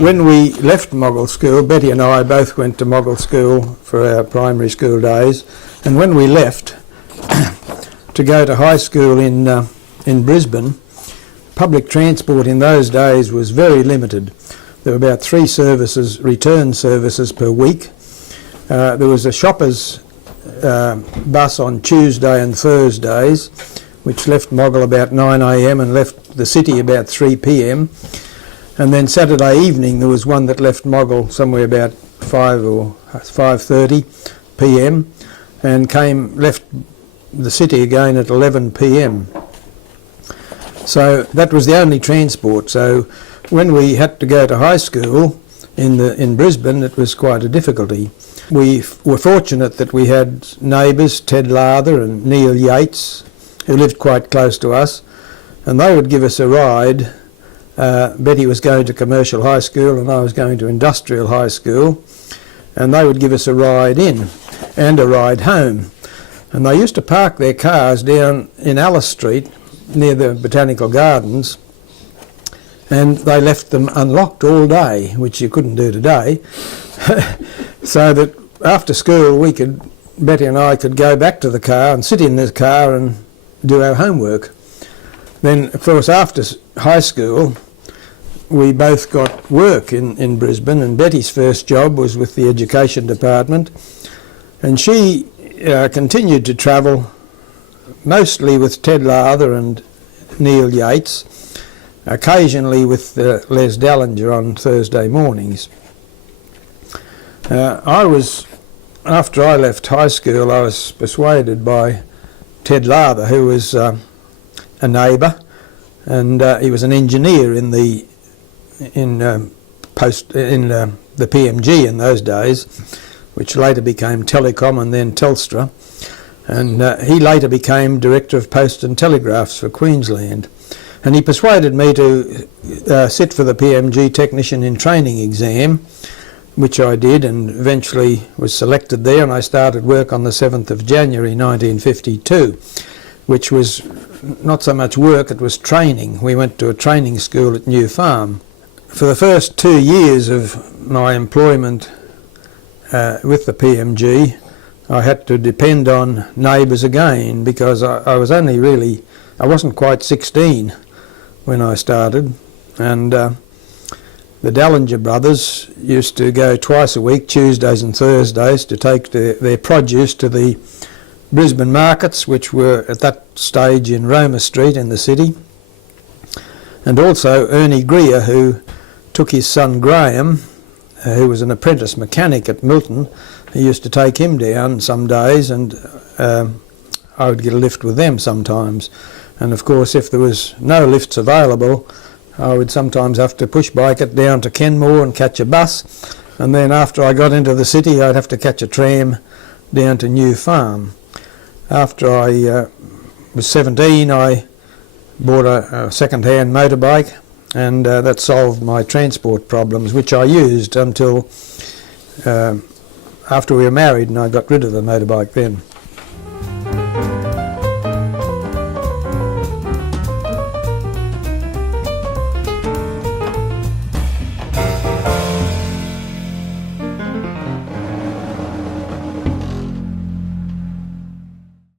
When we left Moggill School, Betty and I both went to Moggill School for our primary school days, and when we left to go to high school in Brisbane, public transport in those days was very limited. There were about 3 services, return services per week. There was a shopper's bus on Tuesday and Thursdays, which left Moggill about 9 a.m. and left the city about 3 p.m. And then Saturday evening there was one that left Moggill somewhere about 5 or 5:30 p.m. and left the city again at 11 p.m. So that was the only transport. So when we had to go to high school in Brisbane, it was quite a difficulty. We were fortunate that we had neighbours, Ted Lather and Neil Yates, who lived quite close to us, and they would give us a ride. Betty was going to commercial high school and I was going to industrial high school, and they would give us a ride in and a ride home. And they used to park their cars down in Alice Street near the Botanical Gardens, and they left them unlocked all day, which you couldn't do today. So that after school Betty and I could go back to the car and sit in the car and do our homework. Then, of course, after high school, we both got work in Brisbane, and Betty's first job was with the Education Department, and she continued to travel mostly with Ted Lather and Neil Yates, occasionally with Les Dallinger on Thursday mornings. After I left high school, I was persuaded by Ted Lather, who was a neighbour, and he was an engineer in the PMG in those days, which later became Telecom and then Telstra, and he later became Director of Post and Telegraphs for Queensland. And he persuaded me to sit for the PMG Technician in Training exam, which I did and eventually was selected there, and I started work on the 7th of January 1952, which was not so much work, it was training. We went to a training school at New Farm. For the first 2 years of my employment with the PMG, I had to depend on neighbours again, because I wasn't quite 16 when I started, and the Dallinger brothers used to go twice a week, Tuesdays and Thursdays, to take their produce to the Brisbane markets, which were at that stage in Roma Street in the city. And also Ernie Greer, who took his son Graham, who was an apprentice mechanic at Milton. He used to take him down some days, and I would get a lift with them sometimes. And of course, if there was no lifts available, I would sometimes have to push bike it down to Kenmore and catch a bus, and then after I got into the city I'd have to catch a tram down to New Farm. After I was 17, I bought a second-hand motorbike, and that solved my transport problems, which I used until after we were married, and I got rid of the motorbike then.